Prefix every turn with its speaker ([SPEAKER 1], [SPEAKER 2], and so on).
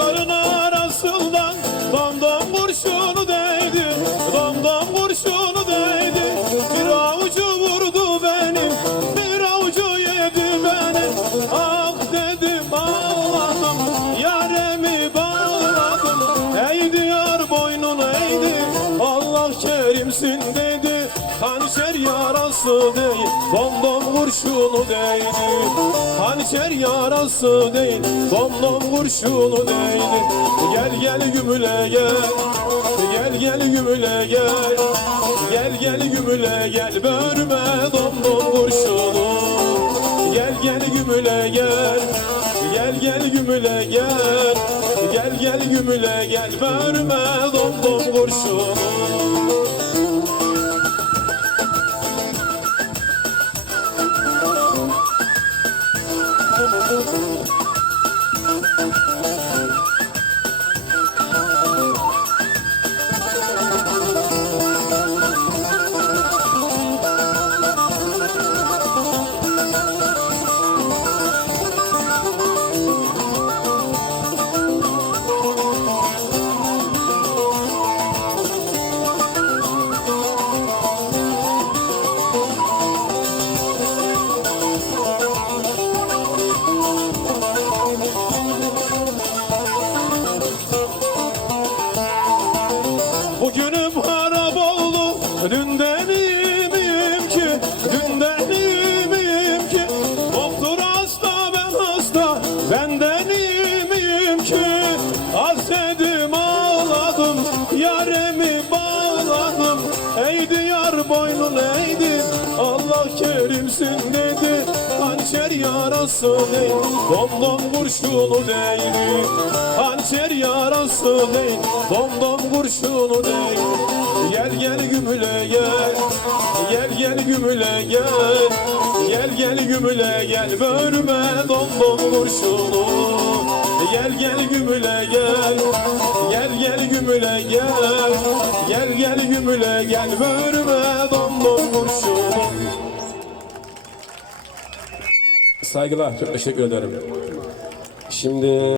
[SPEAKER 1] Taşların arasından dam dam kurşunu değdi Dam dam kurşunu değdi. Bir avucu vurdu benim Bir avucu yedi beni. Ah dedim ağladım Yaremi bağladım. Ey diyar boynun eğdi Allah kerimsin dedi yarası değil Domdom kurşunu değil. Hançer yarası değil Domdom kurşunu değil. Gel gel gümüle gel Gel gel gümüle gel. Gel gel gümüle gel Börme domdom kurşunu Gel gel gümüle gel Gel gel gümüle gel. Gel gel gümüle gel Börme domdom kurşunu Benden iyiyim ki? Hasredim ağladım Yaremi bağladım. Ey diyar boynun eğdi Allah kerimsin dedi. Hançer yarası değil Domdom kurşunu değil. Hançer yarası değil Domdom kurşunu değil. Gel gel gümüle gel Gel gel gümüle gel. Gel gel gümüle gel. Börme domdom kurşunu. Gel gel gümüle gel. Gel gel gümüle gel. Gel gel gümüle gel. Börme domdom kurşunu. Saygılar, çok teşekkür ederim. Şimdi